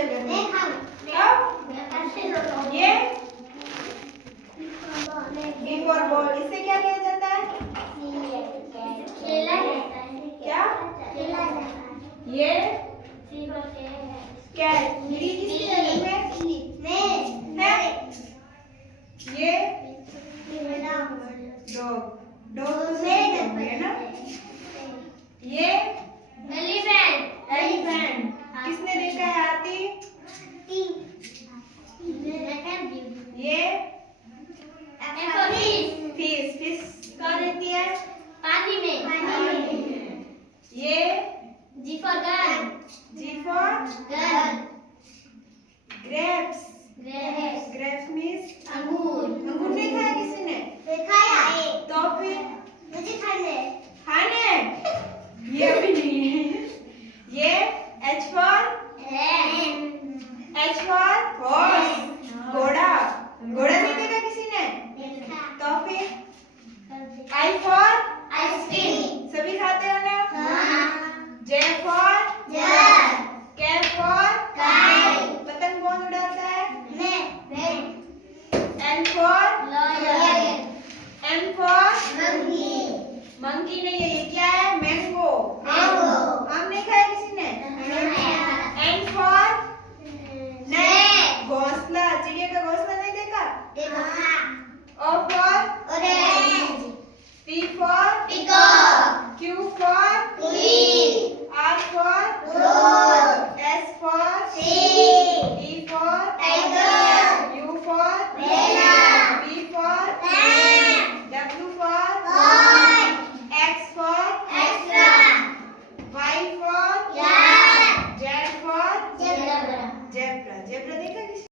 जगह? नहीं खाऊं। कब? ये B for ball, इसे क्या किया जाता है? खेला जाता है। क्या? खेला जाता है। ये C for कैट, D किसकी जगह पे? है? ये डॉग, डॉग तो सही है ना? ये एलिफेंट, किसने देखा है हाथी? ये फिश, फिश कहाँ रहती है? पानी में। ये G for gun. G for grapes, Grapes. grapes means अंगूर. अंगूर नहीं खाया किसी ने? तो फिर मुझे खाने. खाने, ये भी नहीं है। ये H for Hen. H for